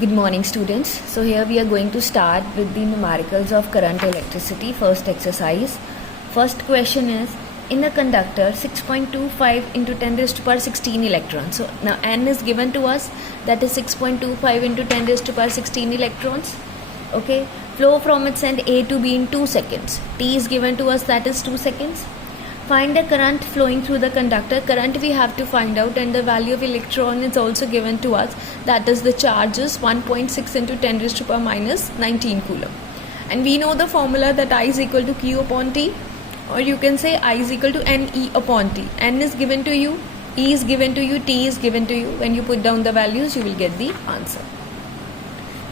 Good morning, students. So here we are going to start with the numericals of current electricity. First exercise. First question is, in a conductor 6.25 into 10 raised to power 16 electrons. So now n is given to us, that is 6.25 into 10 raised to power 16 electrons. Okay. Flow from its end A to B in 2 seconds. T is given to us, that is 2 seconds. Find the current flowing through the conductor. Current we have to find out, and the value of electron is also given to us, that is the charge is 1.6 into 10 raised to power minus 19 coulomb. And we know the formula that I is equal to Q upon T, or you can say I is equal to NE upon T. N is given to you, E is given to you, T is given to you. When you put down the values, you will get the answer.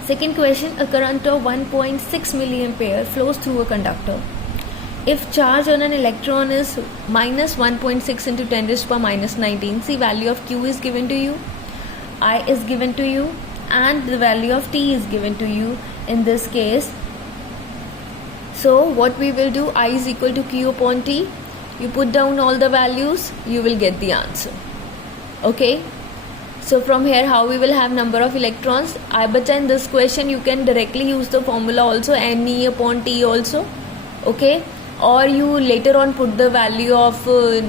Second question, a current of 1.6 milliampere flows through a conductor. If charge on an electron is minus 1.6 into 10 raised to power minus 19, see, value of Q is given to you, I is given to you, and the value of T is given to you in this case. So what we will do, I is equal to Q upon T. You put down all the values, you will get the answer. Okay. So from here, how we will have number of electrons? But in this question, you can directly use the formula also, NE upon T also. Okay. Or you later on put the value of the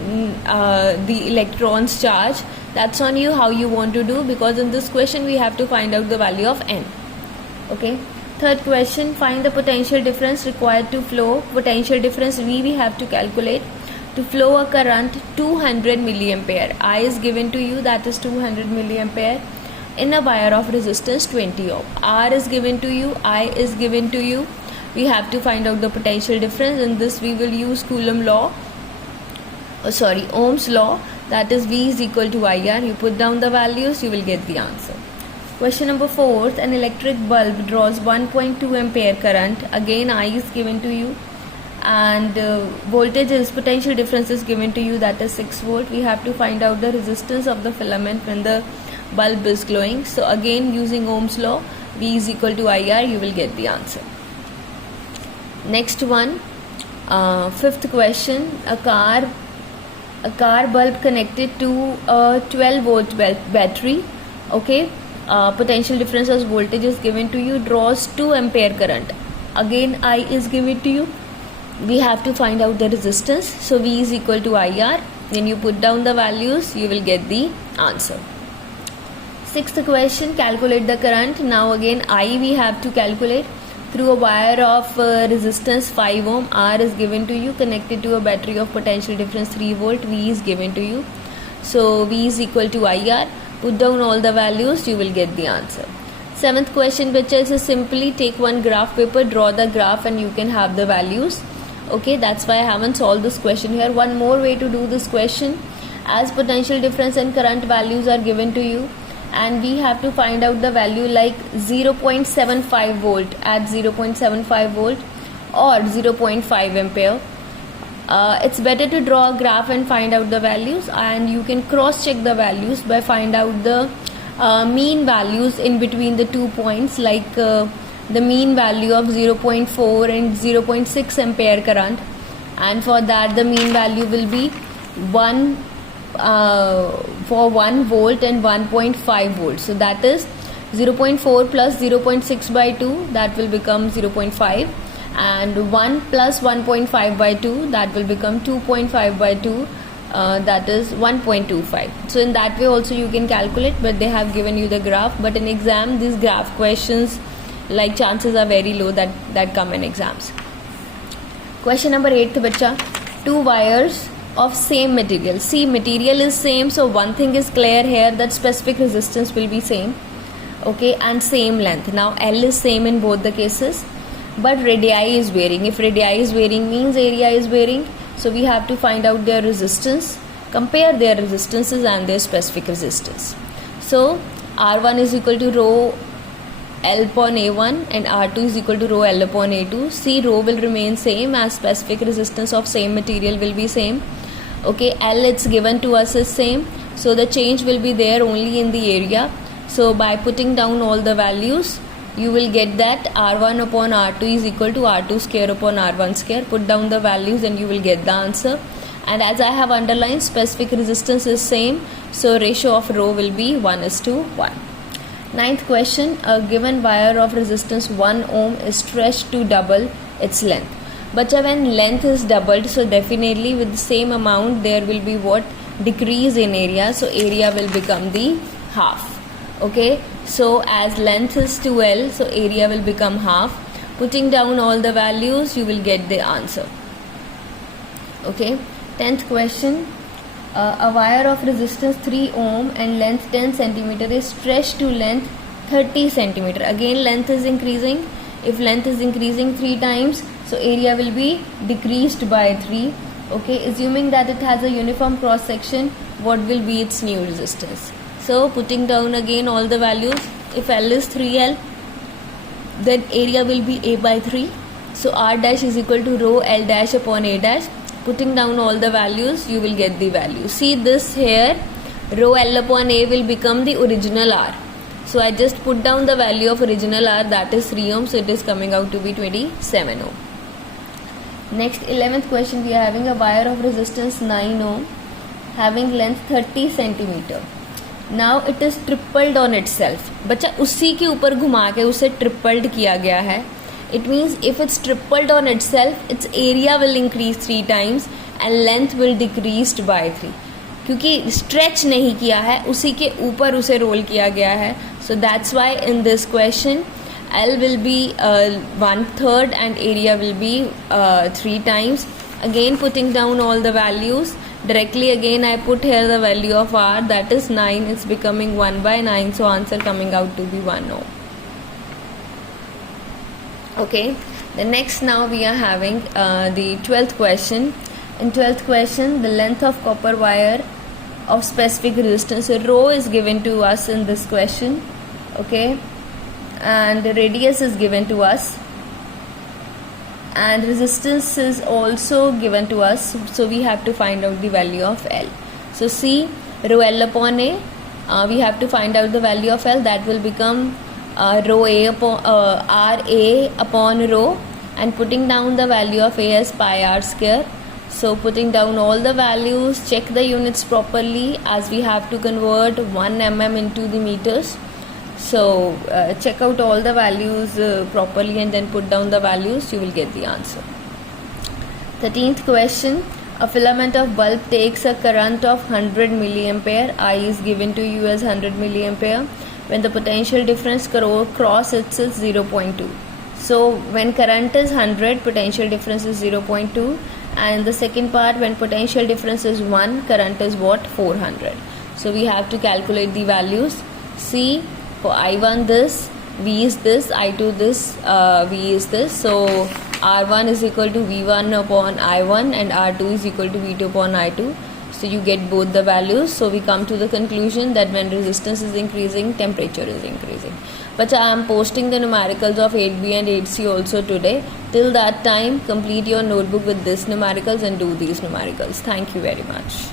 electrons charge. That's on you how you want to do, because in this question we have to find out the value of n. Okay. Third question, find the potential difference required to flow. Potential difference we have to calculate to flow a current 200 milliampere. I is given to you, that is 200 milliampere in a wire of resistance 20 ohm. R is given to you, I is given to you. We have to find out the potential difference. In this we will use Ohm's law, that is V is equal to IR. You put down the values, you will get the answer. Question number 4, an electric bulb draws 1.2 ampere current. Again I is given to you, and voltage is, potential difference is given to you, that is 6 volt. We have to find out the resistance of the filament when the bulb is glowing. So again, using Ohm's law, V is equal to IR, you will get the answer. Next one, fifth question, a car bulb connected to a 12 volt battery. Okay, potential difference as voltage is given to you, draws 2 ampere current. Again I is given to you. We have to find out the resistance, so V is equal to IR. When you put down the values, you will get the answer. Sixth question, calculate the current. Now again I we have to calculate through a wire of resistance 5 ohm. R is given to you, connected to a battery of potential difference 3 volt. V is given to you, so V is equal to IR. Put down all the values, you will get the answer. Seventh question, which is simply take one graph paper, draw the graph, and you can have the values. Okay, that's why I haven't solved this question here. One more way to do this question, as potential difference and current values are given to you, and we have to find out the value like 0.75 volt at 0.75 volt or 0.5 ampere. It's better to draw a graph and find out the values, and you can cross check the values by find out the mean values in between the 2 points, like the mean value of 0.4 and 0.6 ampere current, and for that the mean value will be 1 for 1 volt and 1.5 volts. So that is 0.4 plus 0.6 by 2, that will become 0.5, and 1 plus 1.5 by 2, that will become 2.5 by 2, that is 1.25. So in that way also you can calculate, but they have given you the graph. But in exam, these graph questions, like, chances are very low that come in exams. Question number 8, bacha, 2 wires of same material. See, material is same, so one thing is clear here, that specific resistance will be same. Okay, and same length. Now L is same in both the cases, but radii is varying. If radii is varying, means area is varying. So we have to find out their resistance, compare their resistances and their specific resistance. So R1 is equal to rho L upon A1 and R2 is equal to rho L upon A2. See, rho will remain same as specific resistance of same material will be same. Okay, L it's given to us is same, so the change will be there only in the area. So by putting down all the values, you will get that R1 upon R2 is equal to R2 square upon R1 square. Put down the values and you will get the answer. And as I have underlined, specific resistance is same, so ratio of rho will be 1:1. Ninth question, a given wire of resistance 1 ohm is stretched to double its length. But when length is doubled, so definitely with the same amount there will be what? Decrease in area, so area will become the half. Okay, so as length is 2L, so area will become half. Putting down all the values, you will get the answer. Okay, 10th question, a wire of resistance 3 ohm and length 10 centimeter is stretched to length 30 centimeter. Again length is increasing. If length is increasing 3 times, so area will be decreased by 3. Okay, assuming that it has a uniform cross section, what will be its new resistance? So putting down again all the values, if L is 3L, then area will be A by 3. So R dash is equal to rho L dash upon A dash. Putting down all the values, you will get the value. See this here, rho L upon A will become the original R. So I just put down the value of original R, that is 3 ohm, so it is coming out to be 27 ohm. Next 11th question, we are having a wire of resistance 9 ohm having length 30 centimeter. Now it is tripled on itself. बच्चा उसी के ऊपर घुमा के उसे tripled किया गया है. It means if it's tripled on itself, its area will increase 3 times and length will decreased by 3. क्योंकि stretch नहीं किया है, उसी के ऊपर उसे roll किया गया है. So that's why in this question, L will be 1/3 and area will be 3 times. Again putting down all the values. Directly again I put here the value of R, that is 9. It's becoming 1 by 9. So answer coming out to be 1 ohm. Okay, the next now we are having the 12th question. In 12th question, the length of copper wire of specific resistance, so rho is given to us in this question. Okay, and the radius is given to us and resistance is also given to us, so we have to find out the value of L. So see, rho L upon A, we have to find out the value of L, that will become rho A upon R A upon rho, and putting down the value of A as pi r square. So putting down all the values, check the units properly as we have to convert 1 mm into the meters. So check out all the values properly and then put down the values, you will get the answer. 13th question, a filament of bulb takes a current of 100 milliampere. I is given to you as 100 milliampere when the potential difference cross is 0.2. So when current is 100, potential difference is 0.2, and the second part, when potential difference is 1, current is what? 400. So we have to calculate the values. See, for I1 this, V is this, I2 this, V is this. So R1 is equal to V1 upon I1 and R2 is equal to V2 upon I2. So you get both the values. So we come to the conclusion that when resistance is increasing, temperature is increasing. But I am posting the numericals of 8B and 8C also today. Till that time, complete your notebook with these numericals and do these numericals. Thank you very much.